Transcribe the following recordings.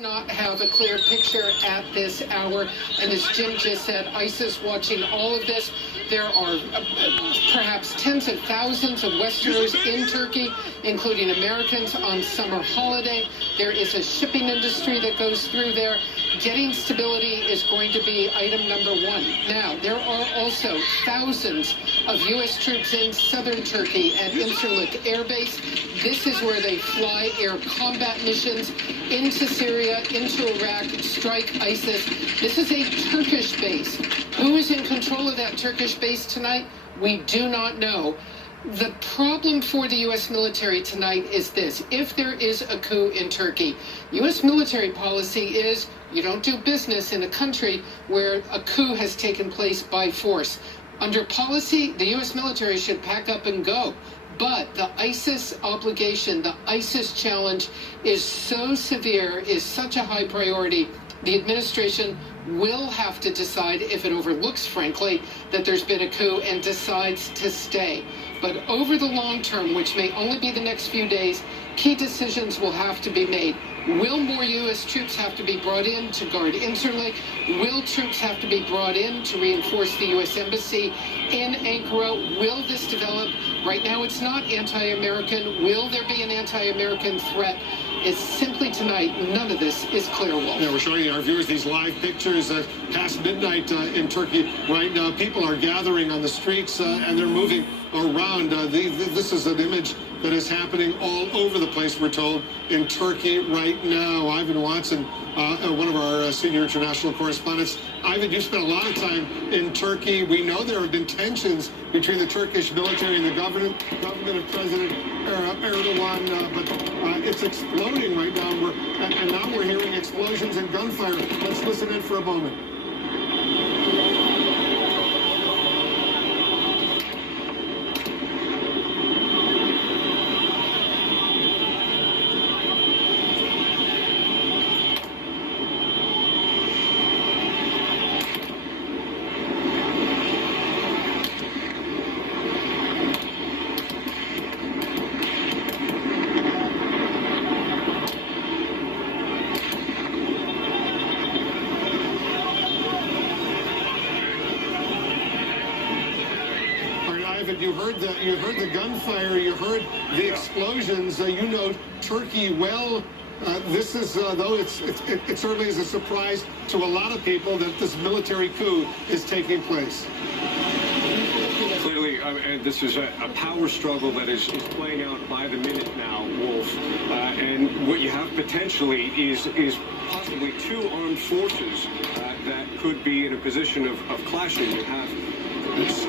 Not have a clear picture at this hour, and as Jim just said, ISIS watching all of this. There are perhaps tens of thousands of Westerners in Turkey, including Americans, on summer holiday. There is a shipping industry that goes through there. Getting stability is going to be item number one. Now, there are also thousands of U.S. troops in southern Turkey at Incirlik Air Base. This is where they fly air combat missions into Syria, into Iraq, strike ISIS. This is a Turkish base. Who is in control of that Turkish base tonight? We do not know. The problem for the U.S. military tonight is this. If there is a coup in Turkey, U.S. military policy is you don't do business in a country where a coup has taken place by force. Under policy, the U.S. military should pack up and go. But the ISIS obligation, the ISIS challenge is so severe, is such a high priority, the administration will have to decide, if it overlooks, frankly, that there's been a coup and decides to stay. But over the long term, which may only be the next few days, key decisions will have to be made. Will more U.S. troops have to be brought in to guard Incirlik? Will troops have to be brought in to reinforce the U.S. Embassy in Ankara? Will this develop? Right now it's not anti-American. Will there be an anti-American threat? It's simply tonight, none of this is clear, Wolf. Yeah, we're showing our viewers these live pictures past midnight in Turkey right now. People are gathering on the streets and they're moving around. This is an image that is happening all over the place, we're told, in Turkey right now. Ivan Watson, one of our senior international correspondents. Ivan, you spent a lot of time in Turkey. We know there have been tensions between the Turkish military and the government of President Erdogan, but it's exploding right now, and now we're hearing explosions and gunfire. Let's listen in for a moment. You heard the gunfire, you heard the explosions. You know Turkey well. This is, though it certainly is a surprise to a lot of people that this military coup is taking place. Clearly, this is a power struggle that is playing out by the minute now, Wolf. And what you have potentially is possibly two armed forces that could be in a position of clashing. You have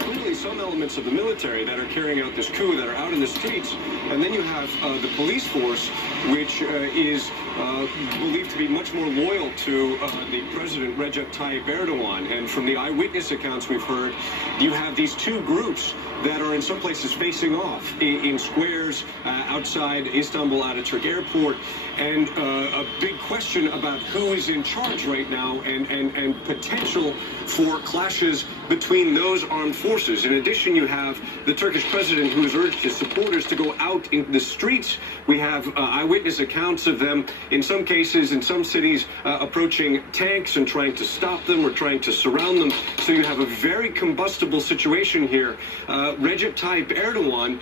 clearly some elements of the military that are carrying out this coup that are out in the streets, and then you have the police force, which is believed to be much more loyal to the President Recep Tayyip Erdogan. And from the eyewitness accounts we've heard, you have these two groups that are in some places facing off in squares outside Istanbul Ataturk Airport, and a big question about who is in charge right now, and potential for clashes between those armed forces. In addition, you have the Turkish president who has urged his supporters to go out in the streets. We have eyewitness accounts of them, in some cases, in some cities, approaching tanks and trying to stop them or trying to surround them. So you have a very combustible situation here. Recep Tayyip Erdogan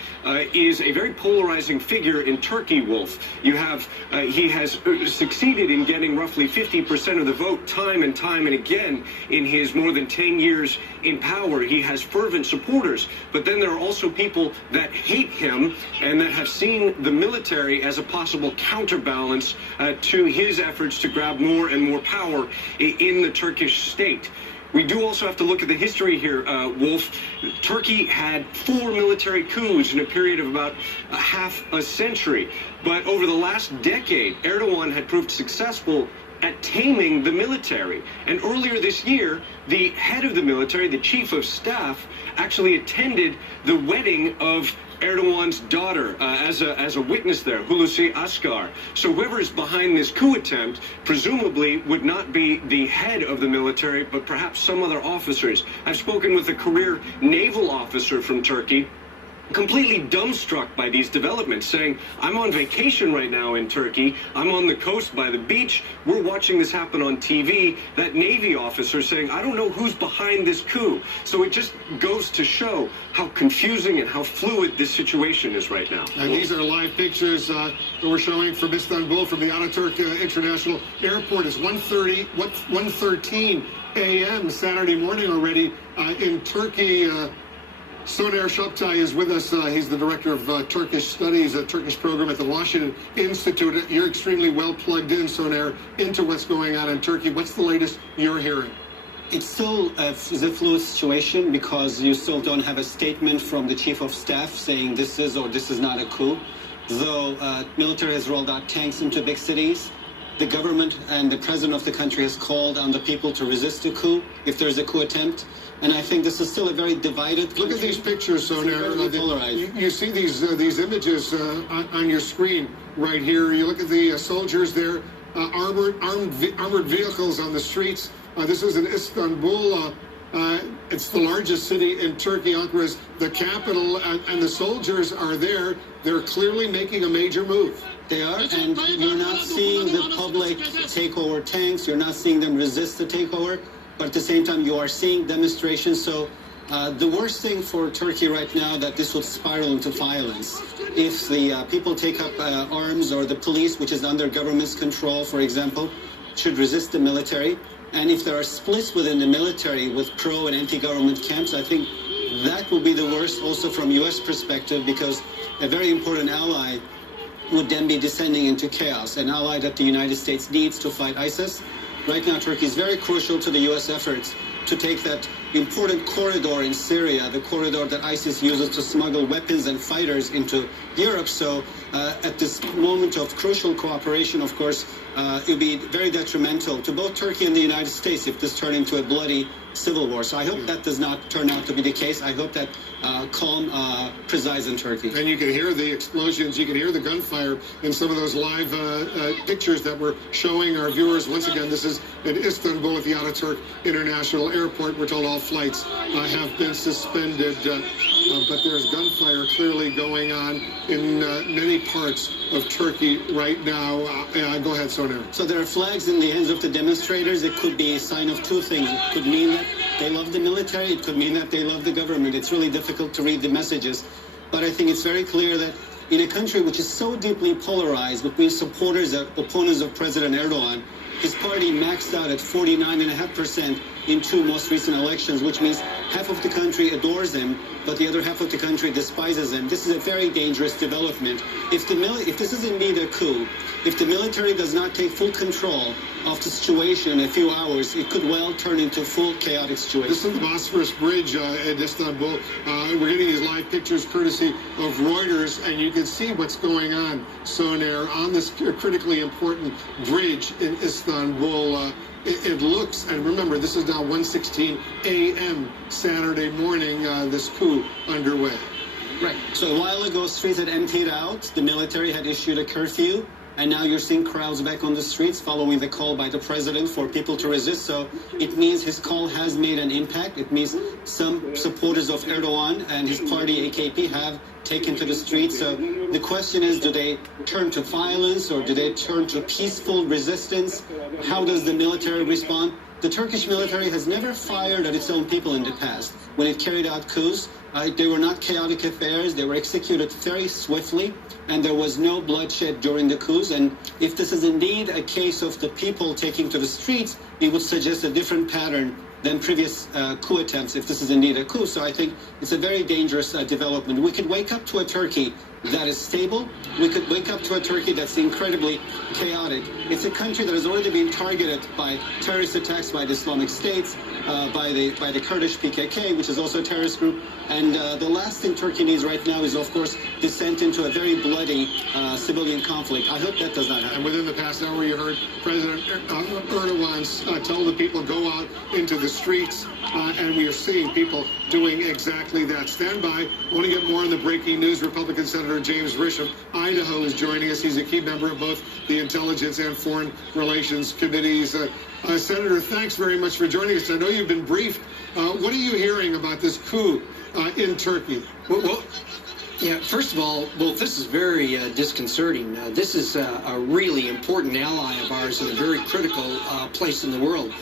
is a very polarizing figure in Turkey, Wolf. You have, he has succeeded in getting roughly 50% of the vote time and again in his more than 10 years in power. He has fervent supporters, but then there are also people that hate him and that have seen the military as a possible counterbalance to his efforts to grab more and more power in the Turkish state. We do also have to look at the history here, Wolf. Turkey had 4 military coups in a period of about half a century. But over the last decade, Erdogan had proved successful at taming the military. And earlier this year, the head of the military, the chief of staff, actually attended the wedding of Erdogan's daughter as a witness there, Hulusi Akar. So whoever is behind this coup attempt presumably would not be the head of the military, but perhaps some other officers. I've spoken with a career naval officer from Turkey completely dumbstruck by these developments, saying, I'm on vacation right now in Turkey. I'm on the coast by the beach. We're watching this happen on TV. That Navy officer saying, I don't know who's behind this coup. So it just goes to show how confusing and how fluid this situation is right now. And these are live pictures that we're showing from Istanbul, from the Ataturk International Airport. It's 1:13 a.m. Saturday morning already in Turkey. Soner Shoptay is with us. He's the director of Turkish Studies, a Turkish program at the Washington Institute. You're extremely well plugged in, Soner, into what's going on in Turkey. What's the latest you're hearing? It's still a fluid situation because you still don't have a statement from the chief of staff saying this is or this is not a coup. Though military has rolled out tanks into big cities, the government and the president of the country has called on the people to resist a coup if there's a coup attempt. And I think this is still a very divided country. Look at these pictures, Soner. You see these images on your screen right here. You look at the soldiers there, armored vehicles on the streets. This is in Istanbul. It's the largest city in Turkey. Ankara is the capital, and the soldiers are there. They're clearly making a major move. They are, and you're not seeing the public take over tanks. You're not seeing them resist the takeover. But at the same time, you are seeing demonstrations. So the worst thing for Turkey right now that this would spiral into violence. If the people take up arms, or the police, which is under government's control, for example, should resist the military. And if there are splits within the military with pro and anti-government camps, I think that will be the worst also from U.S. perspective, because a very important ally would then be descending into chaos, an ally that the United States needs to fight ISIS. Right now, Turkey is very crucial to the U.S. efforts to take that important corridor in Syria, the corridor that ISIS uses to smuggle weapons and fighters into Europe. So at this moment of crucial cooperation, of course, it would be very detrimental to both Turkey and the United States if this turned into a bloody civil war. So I hope that does not turn out to be the case. I hope that calm presides in Turkey. And you can hear the explosions, you can hear the gunfire in some of those live pictures that we're showing our viewers. Once again, this is in Istanbul at the Ataturk International Airport. We're told all flights have been suspended, but there's gunfire clearly going on in many parts of Turkey right now. Go ahead, Soner. So there are flags in the hands of the demonstrators. It could be a sign of two things. It could mean that they love the military. It could mean that they love the government. It's really difficult to read the messages. But I think it's very clear that in a country which is so deeply polarized between supporters and opponents of President Erdogan, his party maxed out at 49.5% in two most recent elections, which means half of the country adores him, but the other half of the country despises him. This is a very dangerous development. If this is indeed a coup, if the military does not take full control of the situation in a few hours, it could well turn into a full chaotic situation. This is the Bosphorus Bridge in Istanbul. We're getting these live pictures courtesy of Reuters, and you can see what's going on, Soner, on this critically important bridge in Istanbul. It looks, and remember, this is now 1:16 a.m. Saturday morning, this coup underway. Right. So a while ago, streets had emptied out. The military had issued a curfew. And now you're seeing crowds back on the streets following the call by the president for people to resist. So it means his call has made an impact. It means some supporters of Erdogan and his party, AKP, have taken to the streets. So the question is, do they turn to violence or do they turn to peaceful resistance? How does the military respond? The Turkish military has never fired at its own people in the past. When it carried out coups, they were not chaotic affairs. They were executed very swiftly, and there was no bloodshed during the coups. And if this is indeed a case of the people taking to the streets, it would suggest a different pattern than previous coup attempts, if this is indeed a coup. So I think it's a very dangerous development. We could wake up to a Turkey that is stable. We could wake up to a Turkey that's incredibly chaotic. It's a country that has already been targeted by terrorist attacks by the Islamic States, by the Kurdish PKK, which is also a terrorist group. And the last thing Turkey needs right now is, of course, descent into a very bloody civilian conflict. I hope that does not happen. And within the past hour, you heard President Erdogan tell the people, go out into the streets, and we are seeing people doing exactly that. Stand by. I want to get more on the breaking news. Republican Senator James Risch of Idaho is joining us. He's a key member of both the Intelligence and Foreign Relations Committees. Senator, thanks very much for joining us. I know you've been briefed. What are you hearing about this coup in Turkey? Yeah, first of all, Wolf, this is very disconcerting. This is a really important ally of ours in a very critical place in the world.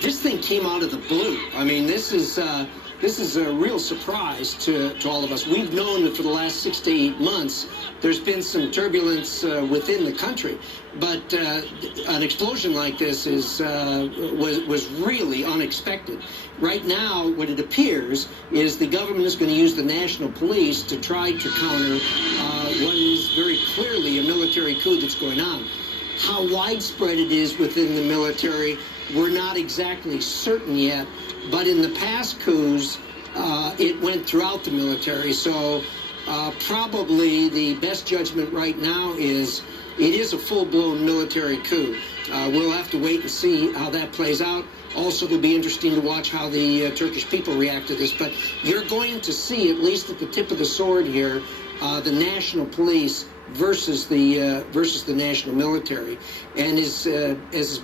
This thing came out of the blue. I mean, this is a real surprise to all of us. We've known that for the last 6 to 8 months, there's been some turbulence within the country, but an explosion like this was really unexpected. Right now, what it appears is the government is going to use the national police to try to counter what is very clearly a military coup that's going on. How widespread it is within the military, we're not exactly certain yet, but in the past coups, it went throughout the military. So probably the best judgment right now is it is a full-blown military coup. We'll have to wait and see how that plays out. Also, it'll be interesting to watch how the Turkish people react to this. But you're going to see, at least at the tip of the sword here, the national police versus the national military. And as has been